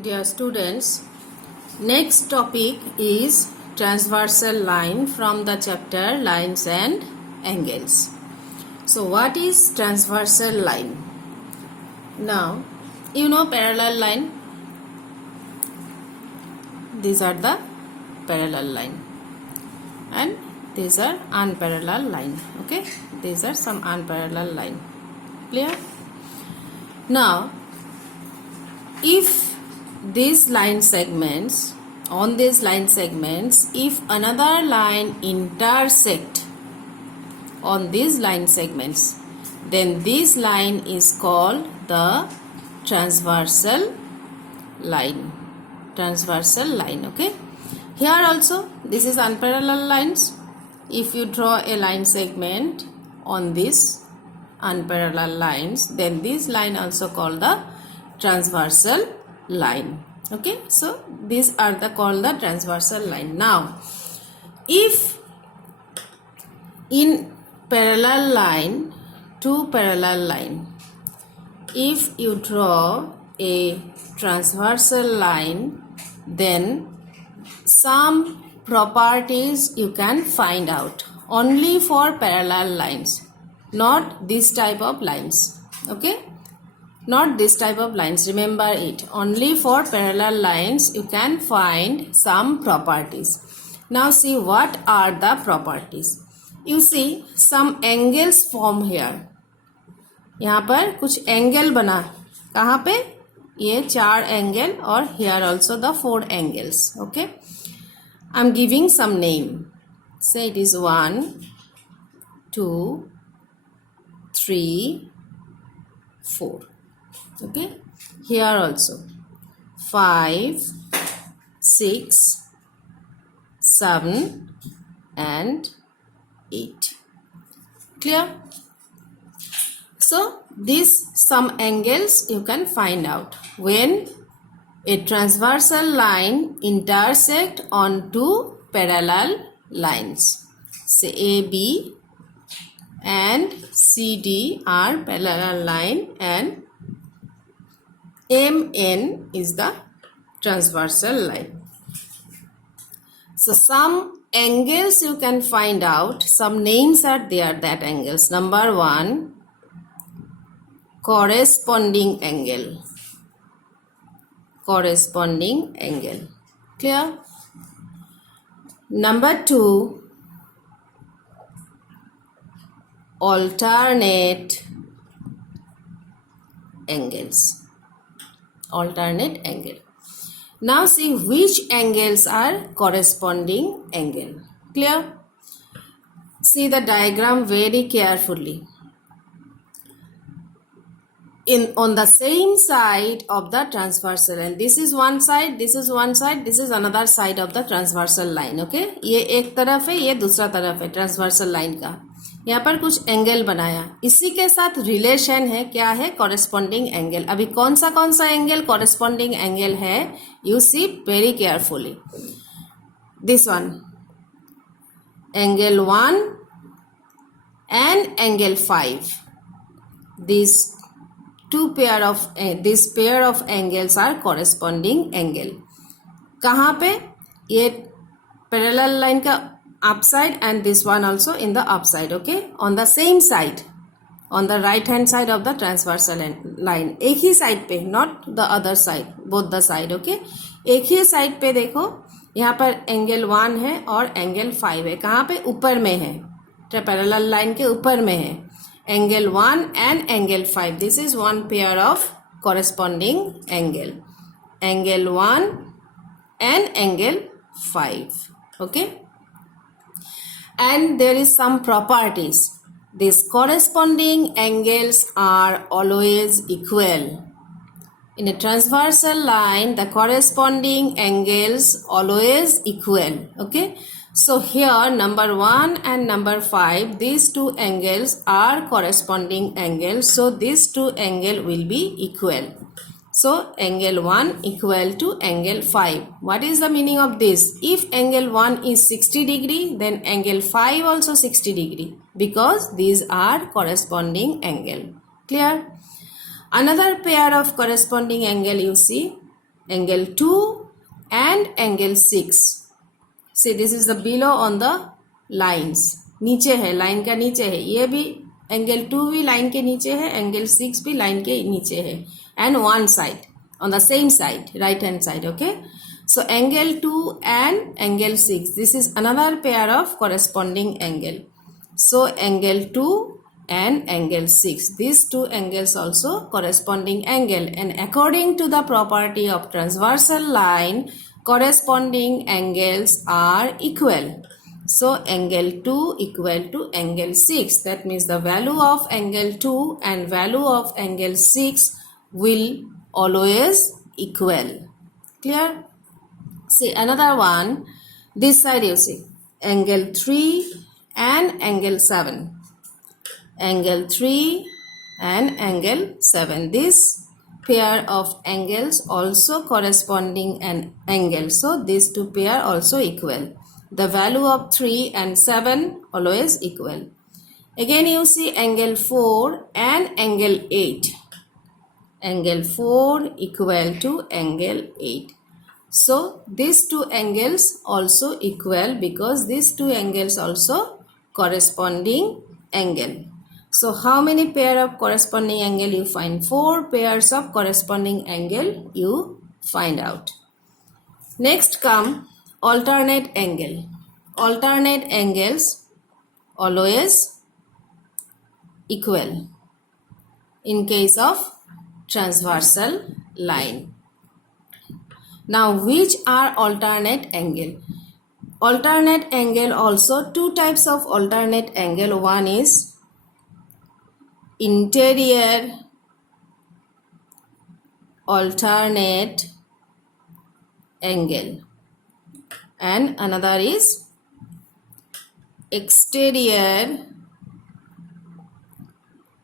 Dear students, next topic is transversal line from the chapter Lines and Angles. So what is transversal line? Now, you know parallel line. These are the parallel line and these are unparalleled line. Okay, these are some unparalleled line. Clear? Now, if these line segments, on these line segments, if another line intersect on these line segments, then this line is called the transversal line. Transversal line, okay? Here also, this is unparalleled lines. If you draw a line segment on this unparalleled lines, then this line also called the transversal line. Okay, so these are called the transversal line. Now, if in parallel line, two parallel line, if you draw a transversal line, then some properties you can find out only for parallel lines, not this type of lines. Okay, not this type of lines, remember it. Only for parallel lines you can find some properties. Now see what are the properties. You see some angles form here. यहाँ पर कुछ angle बना, कहाँ पे? ये 4 angle और here also the 4 angles. Okay, I am giving some name. Say it is 1, 2, 3, 4. Okay, here also 5, 6, 7 and 8. Clear? So these some angles you can find out when a transversal line intersect on two parallel lines. Say AB and CD are parallel line and MN is the transversal line. So some angles you can find out, some names are there, that angles. Number 1, corresponding angle. Corresponding angle. Clear? Number 2, alternate angles. Alternate angle. Now see which angles are corresponding angle. Clear? See the diagram very carefully. On the same side of the transversal line, this is one side, this is one side, this is another side of the transversal line. Okay, ये एक तरफ है, ये दूसरा तरफ है transversal line का. यहाँ पर कुछ एंगल बनाया, इसी के साथ रिलेशन है, क्या है? Corresponding angle. अभी कौन सा एंगल कॉरेस्पॉन्डिंग एंगल है? You see very carefully. This one, angle 1 and angle 5. This pair of angles are corresponding angle. कहाँ पे? ये parallel line का upside and this one also in the upside. Okay, on the same side, on the right hand side of the transversal line. एक ही side पे, not the other side, both the side. Okay, एक ही side पे देखो, यहाँ पर angle 1 है और angle 5 है. कहाँ पे? ऊपर में है, parallel line के ऊपर में है. Angle 1 and angle 5. This is one pair of corresponding angle. Angle 1 and angle 5. Okay. And there is some properties. These corresponding angles are always equal. In a transversal line, the corresponding angles always equal. Okay. So here number 1 and number 5, these two angles are corresponding angles. So these two angles will be equal. So angle 1 equal to angle 5. What is the meaning of this? If angle 1 is 60 degree, then angle 5 also 60 degree, because these are corresponding angle. Clear? Another pair of corresponding angle you see, angle 2 and angle 6. See, this is the below on the lines. नीचे है, line का नीचे है. ये भी angle 2 भी line के नीचे है, angle 6 भी लाइन के नीचे है. And one side, on the same side, right hand side, okay? So angle 2 and angle 6. This is another pair of corresponding angle. So angle 2 and angle 6. These two angles also corresponding angle, and according to the property of transversal line, corresponding angles are equal. So angle 2 equal to angle 6. That means the value of angle 2 and value of angle 6 will always equal. Clear? See another one. This side you see angle 3 and angle 7. Angle 3 and angle 7. This pair of angles also corresponding an angle. So these two pair also equal. The value of 3 and 7 always equal. Again you see angle 4 and angle 8. Angle 4 equal to angle 8. So these two angles also equal because these two angles also corresponding angle. So how many pair of corresponding angle you find? 4 pairs of corresponding angle you find out. Next come alternate angle. Alternate angles always equal in case of transversal line. Now which are alternate angle? Alternate angle also two types of alternate angle. One is interior alternate angle and another is exterior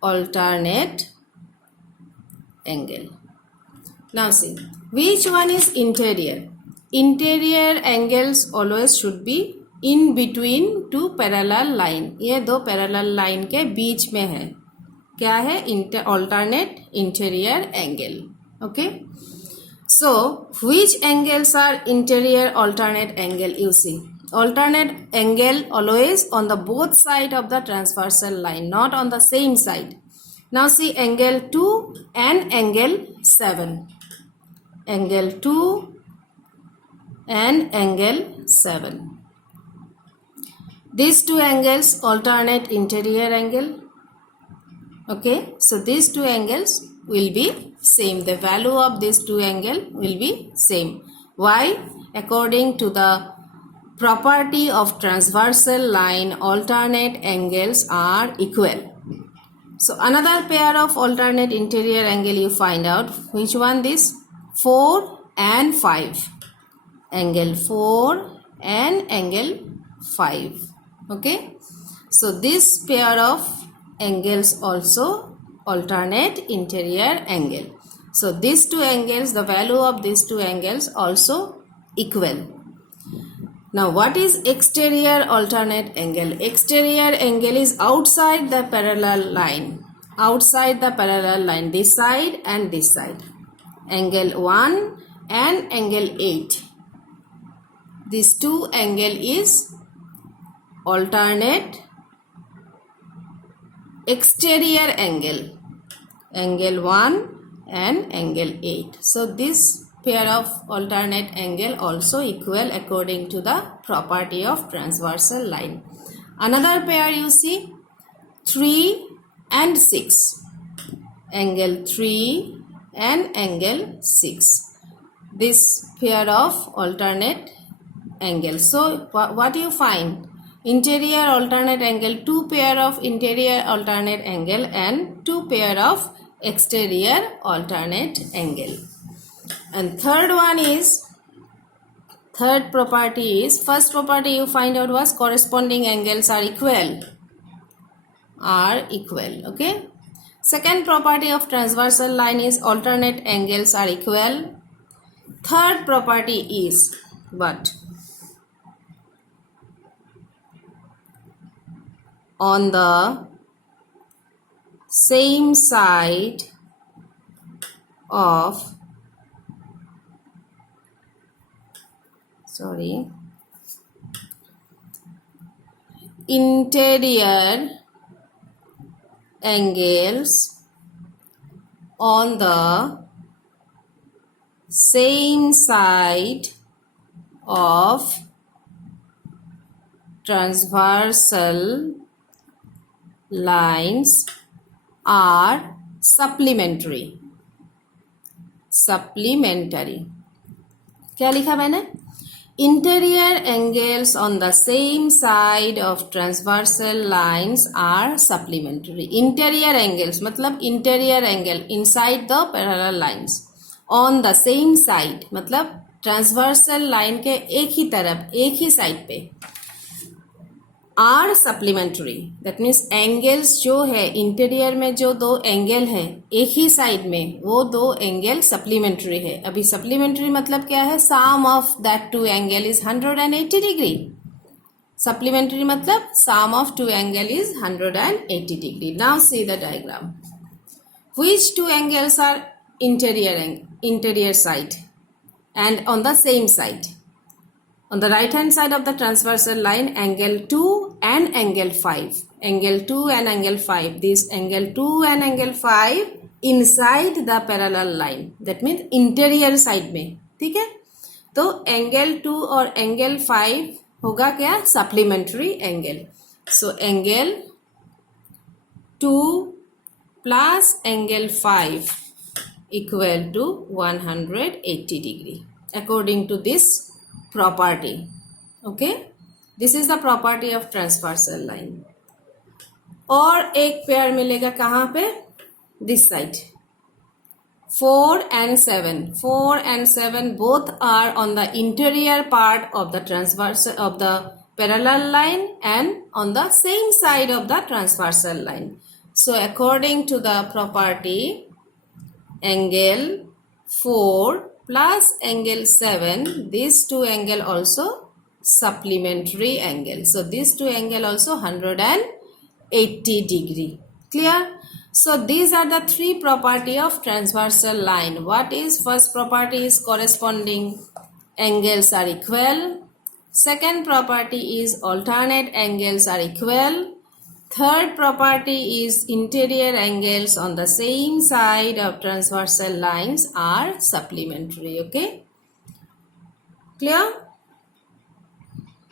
alternate angle. Now see, which one is interior? Interior angles always should be in between two parallel line. ये दो parallel line के बीच में है. क्या है? Alternate interior angle. Okay. So which angles are interior alternate angle? You see, alternate angle always on the both side of the transversal line, not on the same side. Now see angle 2 and angle 7. Angle 2 and angle 7. These two angles alternate interior angle. Okay, so these two angles will be same. The value of these two angle will be same. Why? According to the property of transversal line, alternate angles are equal. So another pair of alternate interior angle you find out. Which one this? 4 and 5. Angle 4 and angle 5. Okay. So this pair of angles also alternate interior angle. So these two angles, the value of these two angles also equal. Now what is exterior alternate angle? Exterior angle is outside the parallel line. Outside the parallel line, this side and this side. Angle 1 and angle 8. These two angle is alternate exterior angle. Angle 1 and angle 8. So this pair of alternate angle also equal according to the property of transversal line. Another pair you see 3 and 6. Angle 3 and angle 6. This pair of alternate angle. So what you find? Interior alternate angle, two pair of interior alternate angle and two pair of exterior alternate angle. And third property is, first property you find out was corresponding angles are equal. Okay. Second property of transversal line is alternate angles are equal. Third property is what? On the same side of interior angles on the same side of transversal lines are supplementary. क्या लिखा मैंने? Interior angles on the same side of transversal lines are supplementary. Interior angles मतलब interior angle inside the parallel lines. On the same side मतलब transversal line के एक ही तरफ, एक ही साइड पे are supplementary. That means angles जो है इंटीरियर में, जो दो एंगल है एक ही साइड में, वो दो एंगल सप्लीमेंट्री है. अभी सप्लीमेंट्री मतलब क्या है? Sum of that two angle is 180 degree. Supplementary मतलब sum of two angle is 180 degree. Now see the diagram. Which two angles are interior side and on the same side? On the right hand side of the transversal line, angle 2 and angle 5. Angle 2 and angle 5. This angle 2 and angle 5 inside the parallel line. That means interior side में. ठीक है? तो angle 2 और angle 5 होगा क्या? Supplementary angle. So angle 2 plus angle 5 equal to 180 degree. According to this property. Okay, this is the property of transversal line. और एक pair मिलेगा कहाँ पे? This side. 4 and 7. 4 and 7 both are on the interior part of the transversal of the parallel line and on the same side of the transversal line. So according to the property, angle 4 plus angle 7, these two angle also supplementary angle. So these two angle also 180 degree. Clear? So these are the three property of transversal line. What is first property? Is corresponding angles are equal. Second property is alternate angles are equal. Third property is interior angles on the same side of transversal lines are supplementary. Okay, clear?